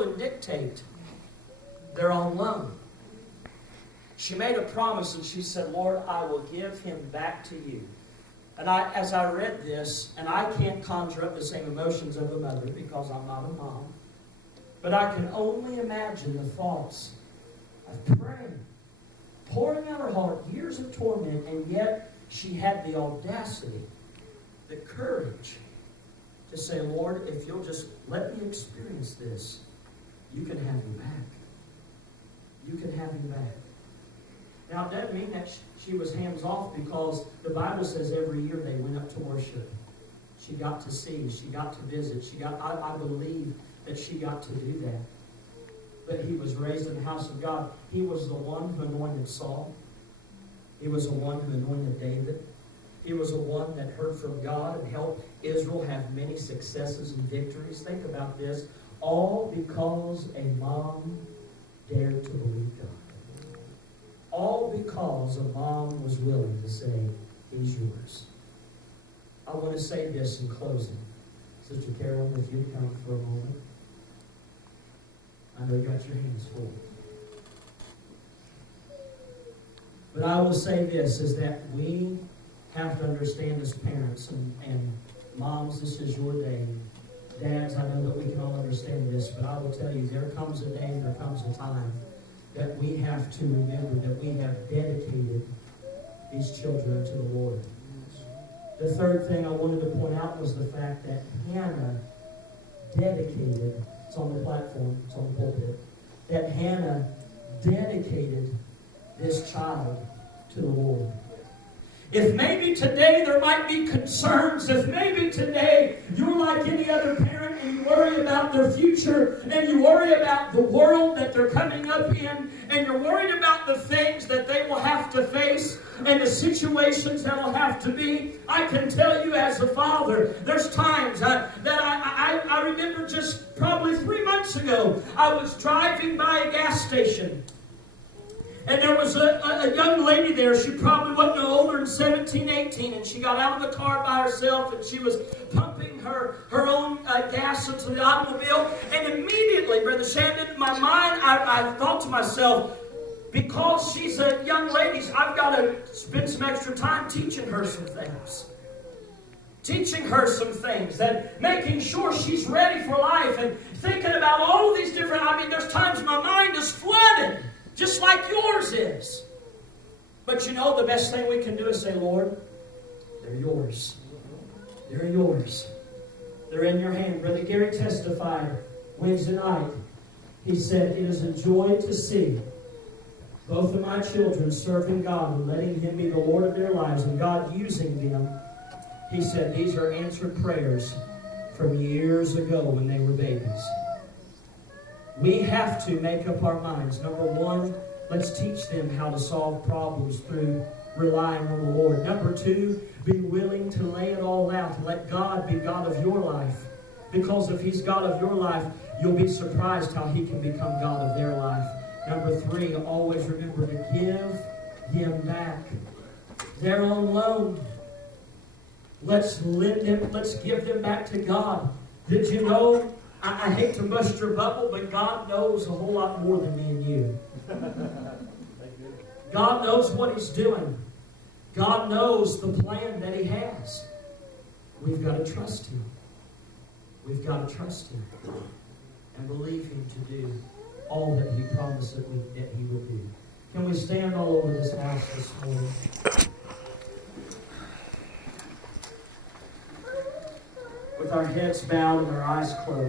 control and dictate. They're on loan. She made a promise and she said, Lord, I will give him back to you. And as I read this, and I can't conjure up the same emotions of a mother because I'm not a mom, but I can only imagine the thoughts of praying, pouring out her heart, years of torment, and yet she had the audacity, the courage to say, Lord, if you'll just let me experience this, you can have him back. You can have him back. Now, it doesn't mean that she was hands off, because the Bible says every year they went up to worship. She got to see. She got to visit. I believe that she got to do that. But he was raised in the house of God. He was the one who anointed Saul. He was the one who anointed David. He was the one that heard from God and helped Israel have many successes and victories. Think about this. All because a mom dared to believe God. All because a mom was willing to say, he's yours. I want to say this in closing. Sister Carolyn, if you'd come for a moment. I know you got your hands full. But I will say this, is that we have to understand as parents, and moms, this is your day. Dads, I know that we can all understand this, but I will tell you, there comes a day and there comes a time that we have to remember that we have dedicated these children to the Lord. The third thing I wanted to point out was the fact that Hannah dedicated, it's on the platform, it's on the pulpit, that Hannah dedicated this child to the Lord. If maybe today there might be concerns, if maybe today you're like any other parent and you worry about their future and you worry about the world that they're coming up in and you're worried about the things that they will have to face and the situations that will have to be, I can tell you as a father, there's times that I remember just probably 3 months ago, I was driving by a gas station. And there was a young lady there. She probably wasn't no older than 17, 18. And she got out of the car by herself. And she was pumping her own gas into the automobile. And immediately, Brother Shandon, in my mind, I thought to myself, because she's a young lady, I've got to spend some extra time teaching her some things. Teaching her some things. That making sure she's ready for life. And thinking about all of these different... there's times my mind is flooded. Just like yours is. But you know, the best thing we can do is say, Lord, they're yours. They're yours. They're in your hand. Brother Gary testified Wednesday night. He said, it is a joy to see both of my children serving God and letting Him be the Lord of their lives and God using them. He said, these are answered prayers from years ago when they were babies. We have to make up our minds. Number one, let's teach them how to solve problems through relying on the Lord. Number two, be willing to lay it all out and let God be God of your life. Because if He's God of your life, you'll be surprised how He can become God of their life. Number three, always remember to give Him back. They're on loan. Let's give them back to God. Did you know? I hate to bust your bubble, but God knows a whole lot more than me and you. God knows what He's doing. God knows the plan that He has. We've got to trust Him. We've got to trust Him and believe Him to do all that He promised that He would do. Can we stand all over this house this morning? With our heads bowed and our eyes closed.